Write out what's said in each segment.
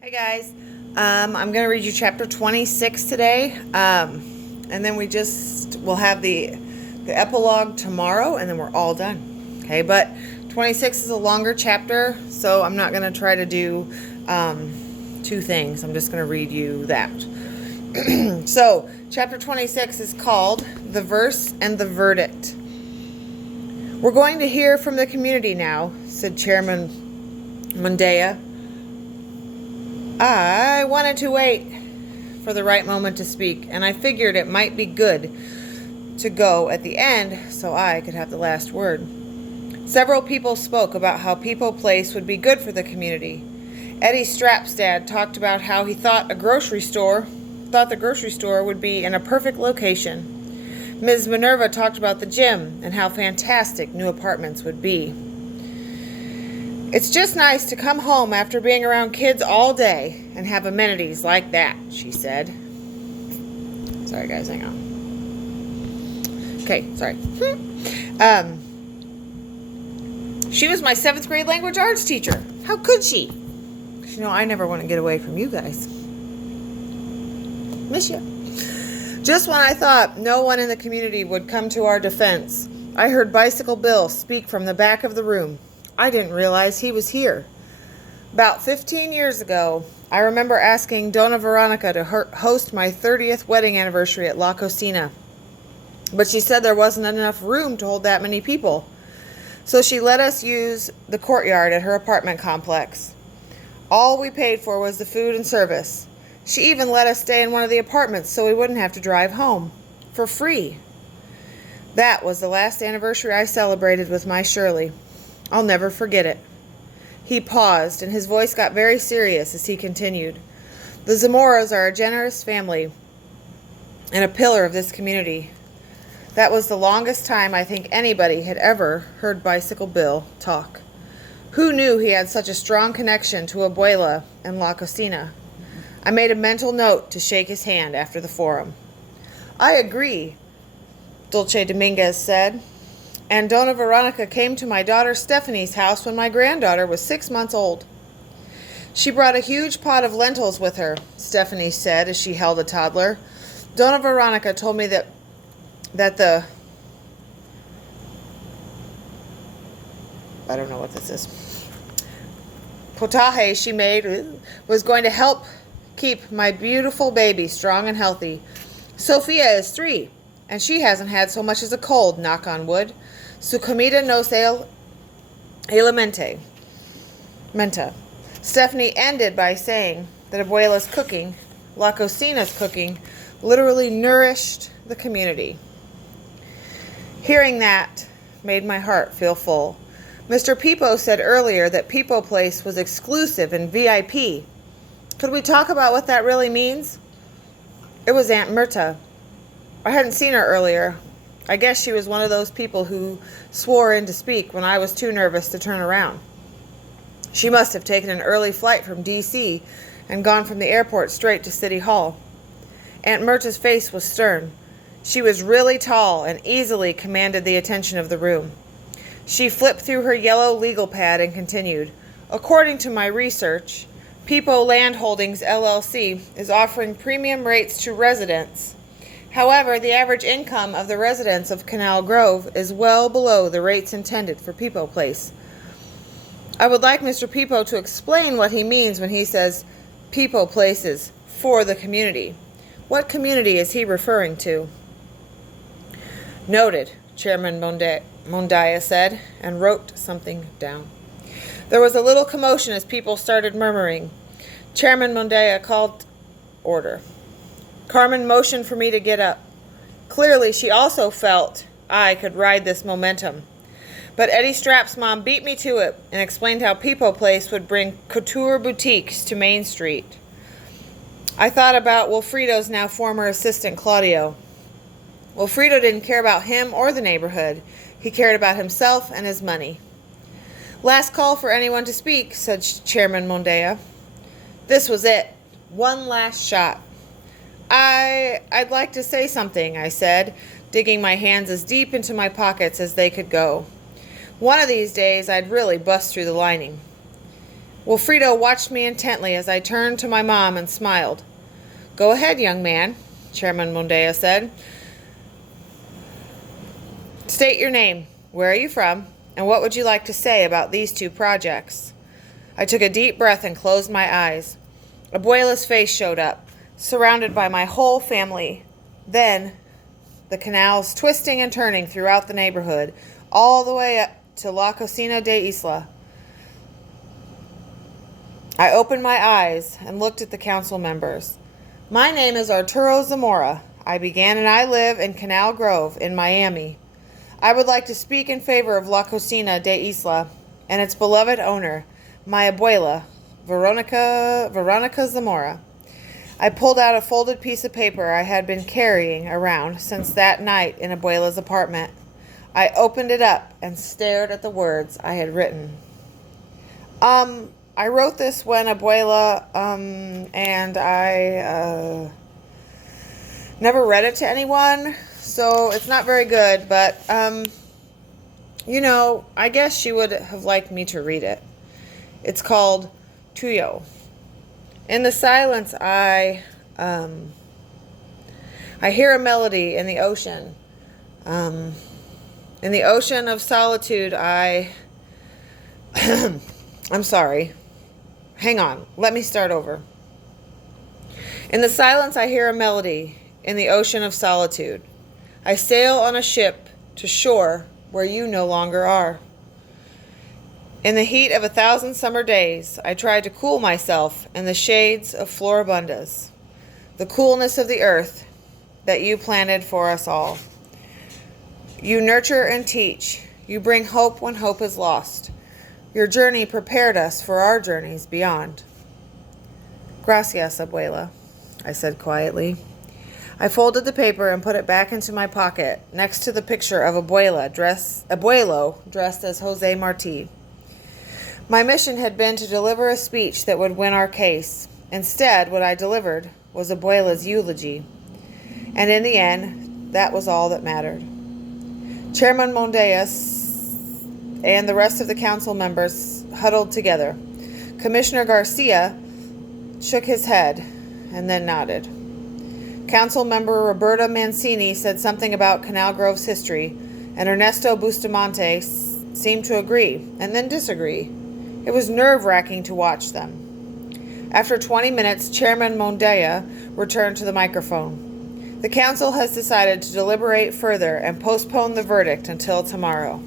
Hey guys, I'm going to read you chapter 26 today, and then we'll have the epilogue tomorrow, and then we're all done. Okay, but 26 is a longer chapter, so I'm not going to try to do two things. I'm just going to read you that. So, chapter 26 is called The Verse and the Verdict. We're going to hear from the community now, said Chairman Mondaia. I wanted to wait for the right moment to speak, and I figured it might be good to go at the end so I could have the last word. Several people spoke about how People Place would be good for the community. Eddie Strapstad talked about how he thought the grocery store would be in a perfect location. Ms. Minerva talked about the gym and how fantastic new apartments would be. It's just nice to come home after being around kids all day and have amenities like that, she said. Sorry, guys, hang on. Okay, sorry. She was my 7th grade language arts teacher. How could she? You know, I never want to get away from you guys. Miss you. Just when I thought no one in the community would come to our defense, I heard Bicycle Bill speak from the back of the room. I didn't realize he was here. About 15 years ago, I remember asking Donna Veronica to host my 30th wedding anniversary at La Cocina. But she said there wasn't enough room to hold that many people. So she let us use the courtyard at her apartment complex. All we paid for was the food and service. She even let us stay in one of the apartments so we wouldn't have to drive home. For free. That was the last anniversary I celebrated with my Shirley. I'll never forget it. He paused, and his voice got very serious as he continued. The Zamoras are a generous family and a pillar of this community. That was the longest time I think anybody had ever heard Bicycle Bill talk. Who knew he had such a strong connection to Abuela and La Cocina? I made a mental note to shake his hand after the forum. I agree, Dulce Dominguez said. And Donna Veronica came to my daughter Stephanie's house when my granddaughter was 6 months old. She brought a huge pot of lentils with her, Stephanie said as she held a toddler. Donna Veronica told me that the... I don't know what this is. Potaje she made was going to help keep my beautiful baby strong and healthy. Sophia is 3, and she hasn't had so much as a cold, knock on wood. Su comida no se menta. Stephanie ended by saying that Abuela's cooking, La Cocina's cooking, literally nourished the community. Hearing that made my heart feel full. Mr. Pipo said earlier that People Place was exclusive and VIP. Could we talk about what that really means? It was Aunt Myrta. I hadn't seen her earlier. I guess she was one of those people who swore in to speak when I was too nervous to turn around. She must have taken an early flight from D.C. and gone from the airport straight to City Hall. Aunt Myrta's face was stern. She was really tall and easily commanded the attention of the room. She flipped through her yellow legal pad and continued, According to my research, Pipo Land Holdings LLC is offering premium rates to residents. However, the average income of the residents of Canal Grove is well below the rates intended for People Place. I would like Mr. Pipo to explain what he means when he says People Place is for the community. What community is he referring to? Noted, Chairman Mondaia said, and wrote something down. There was a little commotion as people started murmuring. Chairman Mondaia called order. Carmen motioned for me to get up. Clearly, she also felt I could ride this momentum. But Eddie Strap's mom beat me to it and explained how People Place would bring couture boutiques to Main Street. I thought about Wilfredo's now former assistant, Claudio. Wilfredo didn't care about him or the neighborhood. He cared about himself and his money. Last call for anyone to speak, said Chairman Mondaia. This was it. One last shot. I'd like to say something, I said, digging my hands as deep into my pockets as they could go. One of these days, I'd really bust through the lining. Wilfredo watched me intently as I turned to my mom and smiled. "Go ahead, young man," Chairman Mondea said. "State your name, where are you from, and what would you like to say about these two projects?" I took a deep breath and closed my eyes. Abuela's face showed up, surrounded by my whole family. Then, the canals twisting and turning throughout the neighborhood, all the way up to La Cocina de Isla. I opened my eyes and looked at the council members. "My name is Arturo Zamora," I began, "and I live in Canal Grove in Miami. I would like to speak in favor of La Cocina de Isla and its beloved owner, my abuela, Veronica Zamora." I pulled out a folded piece of paper I had been carrying around since that night in Abuela's apartment. I opened it up and stared at the words I had written. I wrote this when Abuela, and I never read it to anyone, so it's not very good, but, I guess she would have liked me to read it. It's called Tuyo. In the silence, I hear a melody in the ocean. In the ocean of solitude, I'm sorry. Hang on. Let me start over. In the silence, I hear a melody in the ocean of solitude. I sail on a ship to shore where you no longer are. In the heat of 1,000 summer days, I tried to cool myself in the shades of floribundas, the coolness of the earth that you planted for us all. You nurture and teach. You bring hope when hope is lost. Your journey prepared us for our journeys beyond. "Gracias, Abuela," I said quietly. I folded the paper and put it back into my pocket next to the picture of Abuelo dressed as Jose Marti. My mission had been to deliver a speech that would win our case. Instead, what I delivered was Abuela's eulogy. And in the end, that was all that mattered. Chairman Mondea and the rest of the council members huddled together. Commissioner Garcia shook his head and then nodded. Council member Roberta Mancini said something about Canal Grove's history, and Ernesto Bustamante seemed to agree and then disagree. It was nerve-wracking to watch them. After 20 minutes, Chairman Mondea returned to the microphone. "The council has decided to deliberate further and postpone the verdict until tomorrow."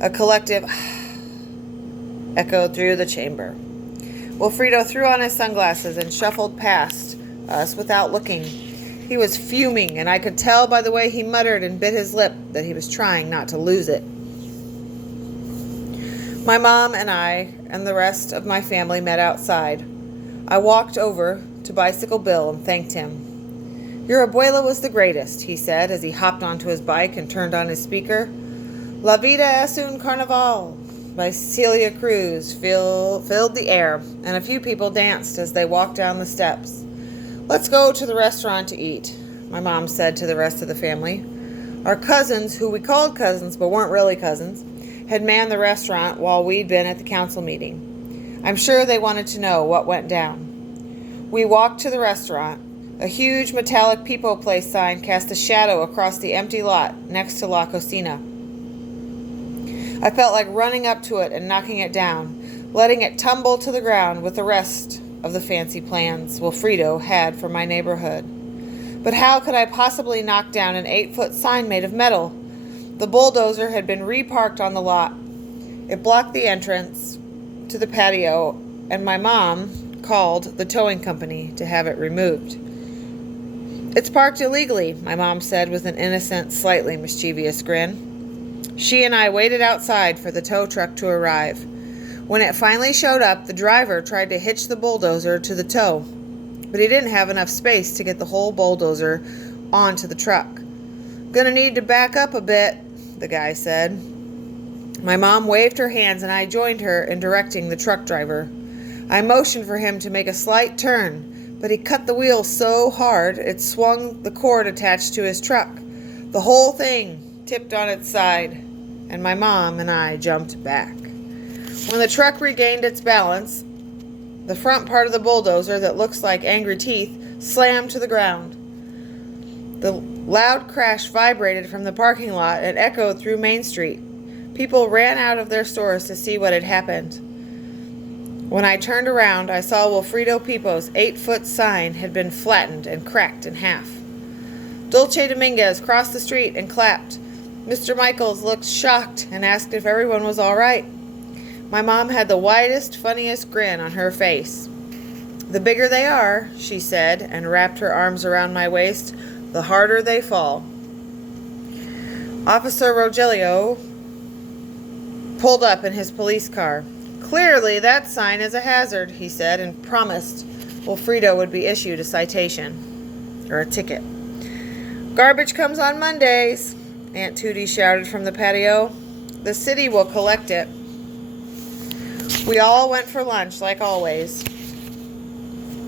A collective echoed through the chamber. Wilfredo threw on his sunglasses and shuffled past us without looking. He was fuming, and I could tell by the way he muttered and bit his lip that he was trying not to lose it. My mom and I and the rest of my family met outside. I walked over to Bicycle Bill and thanked him. "Your abuela was the greatest," he said as he hopped onto his bike and turned on his speaker. "La Vida es un Carnaval" by Celia Cruz filled the air, and a few people danced as they walked down the steps. "Let's go to the restaurant to eat," my mom said to the rest of the family. Our cousins, who we called cousins but weren't really cousins, had manned the restaurant while we'd been at the council meeting. I'm sure they wanted to know what went down. We walked to the restaurant. A huge metallic People Place sign cast a shadow across the empty lot next to La Cocina. I felt like running up to it and knocking it down, letting it tumble to the ground with the rest of the fancy plans Wilfredo had for my neighborhood. But how could I possibly knock down an 8-foot sign made of metal? The bulldozer had been reparked on the lot. It blocked the entrance to the patio, and my mom called the towing company to have it removed. "It's parked illegally," my mom said with an innocent, slightly mischievous grin. She and I waited outside for the tow truck to arrive. When it finally showed up, the driver tried to hitch the bulldozer to the tow, but he didn't have enough space to get the whole bulldozer onto the truck. "Gonna need to back up a bit," the guy said. My mom waved her hands and I joined her in directing the truck driver. I motioned for him to make a slight turn, but he cut the wheel so hard it swung the cord attached to his truck. The whole thing tipped on its side, and my mom and I jumped back. When the truck regained its balance, The front part of the bulldozer that looks like angry teeth slammed to the ground. The loud crash vibrated from the parking lot and echoed through Main Street. People ran out of their stores to see what had happened. When I turned around, I saw Wilfredo Pipo's 8-foot sign had been flattened and cracked in half. Dulce Dominguez crossed the street and clapped. Mr. Michaels looked shocked and asked if everyone was all right. My mom had the widest, funniest grin on her face. "The bigger they are," she said, and wrapped her arms around my waist, "the harder they fall." Officer Rogelio pulled up in his police car. "Clearly, that sign is a hazard," he said, and promised Wilfredo would be issued a citation, or a ticket. "Garbage comes on Mondays," Aunt Tootie shouted from the patio. "The city will collect it." We all went for lunch, like always.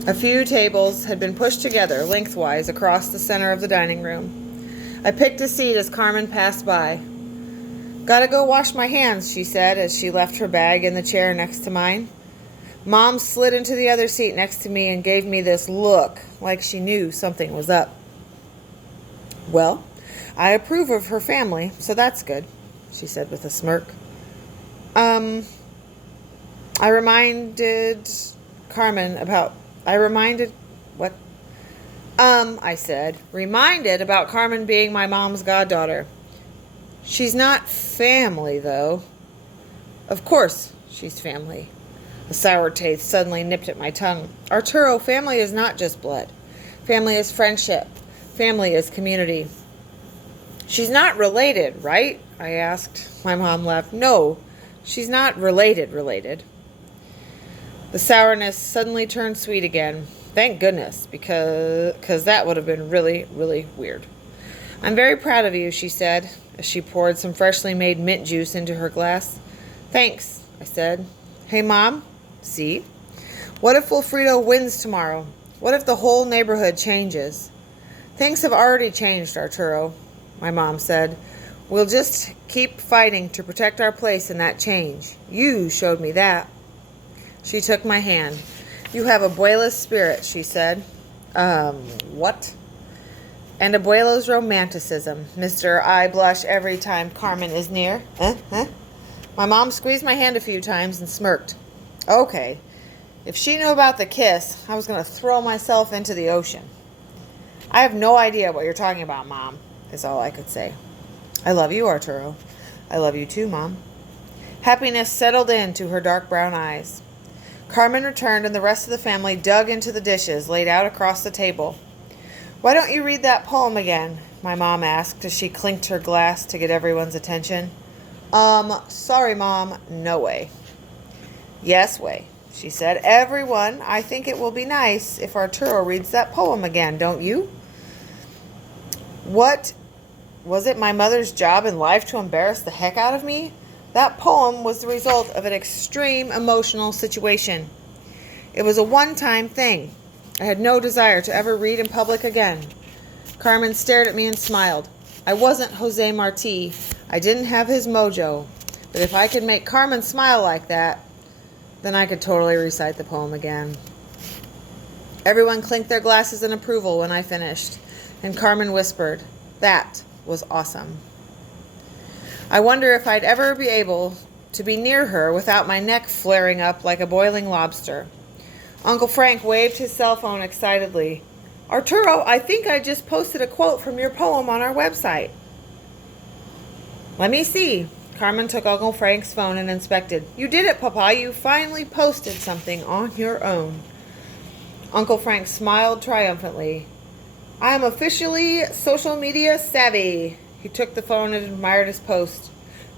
A few tables had been pushed together lengthwise across the center of the dining room. I picked a seat as Carmen passed by. "Gotta go wash my hands," she said as she left her bag in the chair next to mine. Mom slid into the other seat next to me and gave me this look like she knew something was up. "Well, I approve of her family, so that's good," she said with a smirk. I reminded what? I said, reminded about Carmen being my mom's goddaughter. "She's not family, though." "Of course she's family." A sour taste suddenly nipped at my tongue. "Arturo, family is not just blood. Family is friendship. Family is community." "She's not related, right?" I asked. My mom laughed. "No, she's not related. The sourness suddenly turned sweet again. Thank goodness, because that would have been really, really weird. "I'm very proud of you," she said, as she poured some freshly made mint juice into her glass. "Thanks," I said. "Hey, Mom, see? What if Wilfredo wins tomorrow? What if the whole neighborhood changes?" "Things have already changed, Arturo," my mom said. "We'll just keep fighting to protect our place in that change. You showed me that." She took my hand. "You have abuela's spirit," she said. What? "And abuelo's romanticism, Mr. I blush every time Carmen is near." My mom squeezed my hand a few times and smirked. "Okay, if she knew about the kiss, I was going to throw myself into the ocean." "I have no idea what you're talking about, Mom," is all I could say. "I love you, Arturo." "I love you too, Mom." Happiness settled into her dark brown eyes. Carmen returned and the rest of the family dug into the dishes laid out across the table. "Why don't you read that poem again?" my mom asked as she clinked her glass to get everyone's attention. Sorry, Mom, no way." "Yes way," she said. "Everyone, I think it will be nice if Arturo reads that poem again, don't you?" What? Was it my mother's job in life to embarrass the heck out of me? That poem was the result of an extreme emotional situation. It was a one-time thing. I had no desire to ever read in public again. Carmen stared at me and smiled. I wasn't Jose Marti. I didn't have his mojo. But if I could make Carmen smile like that, then I could totally recite the poem again. Everyone clinked their glasses in approval when I finished, and Carmen whispered, "That was awesome." I wonder if I'd ever be able to be near her without my neck flaring up like a boiling lobster. Uncle Frank waved his cell phone excitedly. "Arturo, I think I just posted a quote from your poem on our website." "Let me see." Carmen took Uncle Frank's phone and inspected. "You did it, Papa. You finally posted something on your own." Uncle Frank smiled triumphantly. "I am officially social media savvy." He took the phone and admired his post.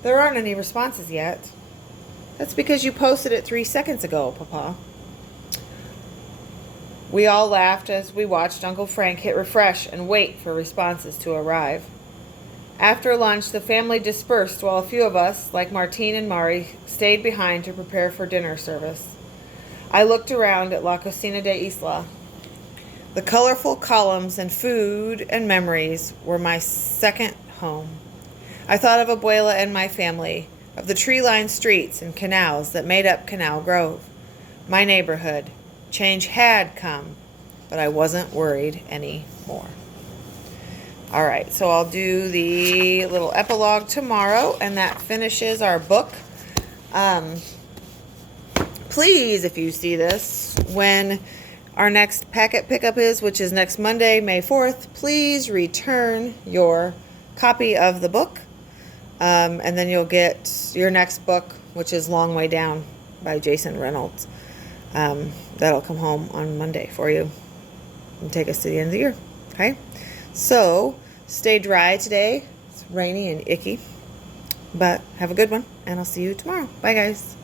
"There aren't any responses yet." "That's because you posted it 3 seconds ago, Papa." We all laughed as we watched Uncle Frank hit refresh and wait for responses to arrive. After lunch, the family dispersed while a few of us, like Martine and Mari, stayed behind to prepare for dinner service. I looked around at La Cocina de Isla. The colorful columns and food and memories were my second home. I thought of Abuela and my family, of the tree-lined streets and canals that made up Canal Grove. my neighborhood. Change had come, but I wasn't worried anymore. All right, so I'll do the little epilogue tomorrow, and that finishes our book. Please, if you see this, when our next packet pickup is, which is next Monday, May 4th, please return your copy of the book, and then you'll get your next book, which is Long Way Down by Jason Reynolds. That'll come home on Monday for you and take us to the end of the year. Okay? So, stay dry today. It's rainy and icky. But have a good one, and I'll see you tomorrow. Bye, guys.